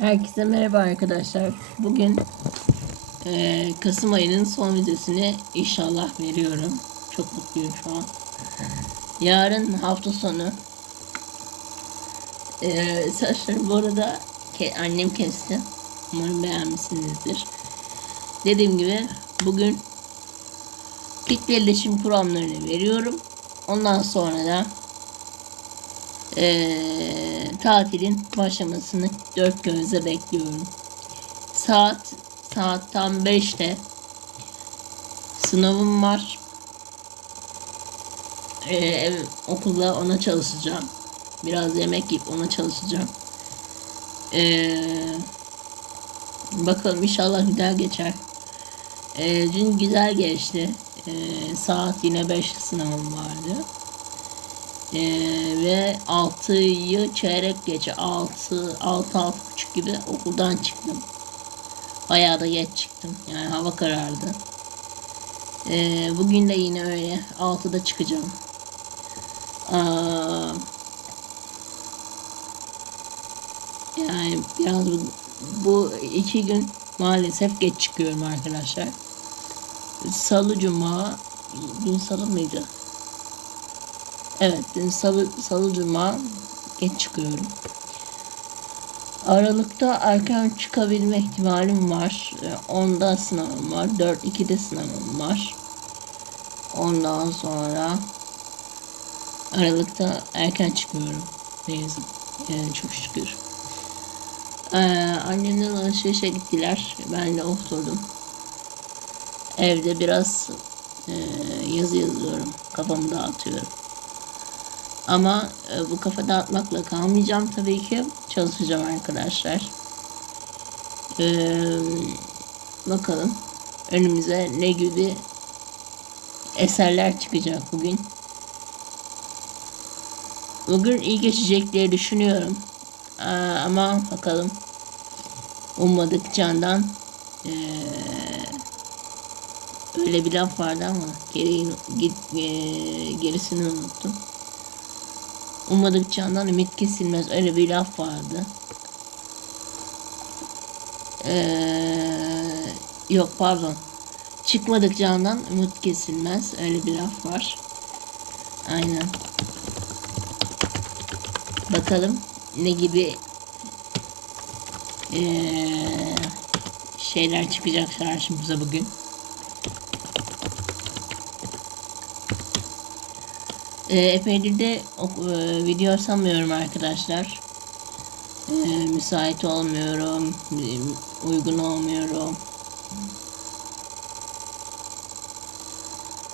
Herkese merhaba arkadaşlar. Bugün eee, Kasım ayının son videosunu inşallah veriyorum. Çok mutluyum şu an. Yarın hafta sonu. Eee saçlarım bu arada ke- annem kesti. Umarım beğenmişsinizdir. Dediğim gibi bugün kitle iletişim programlarını veriyorum. Ondan sonra da eee, tatilin başlamasını dört gözle bekliyorum. Saat saat tam 5'te sınavım var. Ev, okulda ona çalışacağım. Biraz yemek yiyip ona çalışacağım. Eee, bakalım inşallah güzel geçer. Eee, dün güzel geçti. Eee, saat yine 5 sınavım vardı. Ee, ve 6'yı çeyrek geçe 6 6 6 buçuk gibi okuldan çıktım. Bayağı da geç çıktım. Yani hava karardı. Ee, bugün de yine öyle 6'da çıkacağım. Aa, yani biraz bu, bu iki gün maalesef geç çıkıyorum arkadaşlar. Salı cuma dün salı mıydı? Evet, dün salı, salı cuma geç çıkıyorum. Aralıkta erken çıkabilme ihtimalim var. Ee, 10'da sınavım var. 4-2'de sınavım var. Ondan sonra Aralıkta erken çıkıyorum. Ne. Yani çok şükür. Ee, annemden alışverişe gittiler. Ben de oturdum. Evde biraz e, yazı yazıyorum. Kafamı dağıtıyorum. Ama e, bu kafa dağıtmakla kalmayacağım tabii ki. Çalışacağım arkadaşlar. Ee, bakalım önümüze ne gibi eserler çıkacak bugün. Bugün iyi geçecek diye düşünüyorum. Aa, ama bakalım. Ummadık candan ee, öyle bir laf vardı ama geri, git, ee, gerisini unuttum. Ummadık candan ümit kesilmez. Öyle bir laf vardı. Ee, yok pardon. Çıkmadık candan ümit kesilmez. Öyle bir laf var. Aynen. Bakalım ne gibi ee, şeyler çıkacak karşımıza bugün. E, epeydir de video sanmıyorum arkadaşlar. E, müsait olmuyorum. Uygun olmuyorum.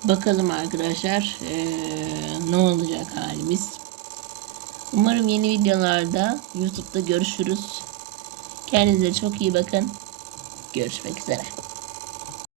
Bakalım arkadaşlar e, ne olacak halimiz. Umarım yeni videolarda YouTube'da görüşürüz. Kendinize çok iyi bakın. Görüşmek üzere.